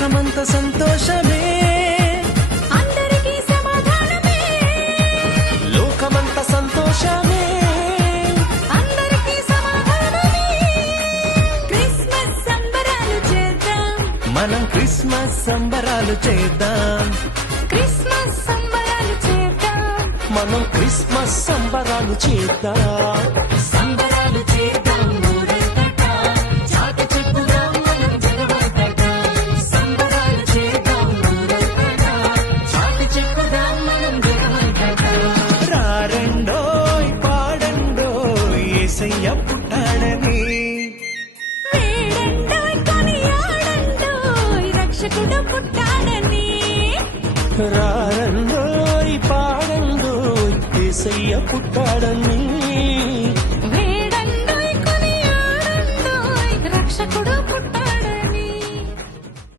లోకమంత సంతోషమే, అందరికీ సమాధానమే, లోకమంత సంతోషమే, అందరికీ సమాధానమే. క్రిస్మస్ సంబరాలు చేద్దాం, మనం క్రిస్మస్ సంబరాలు చేద్దాం, క్రిస్మస్ సంబరాలు చేద్దాం, మనం క్రిస్మస్ సంబరాలు చేద్దాం. సంబరాలు చేద్దాం ఊరంతటా, చాటి చెప్పుదాం మనం జగమంతటా. సంబరాలు చేద్దాం ఊరంతటా, చాటి చెప్పుదాం మనం జగమంతటా. రారండోయ్ పాడండోయ్ యేసయ్య పుట్టాడని, వేడండోయ్ కొనియాడండోయ్ రక్షకుడు పుట్టాడని. రారండోయ్ పాడండోయ్ యేసయ్య పుట్టాడని.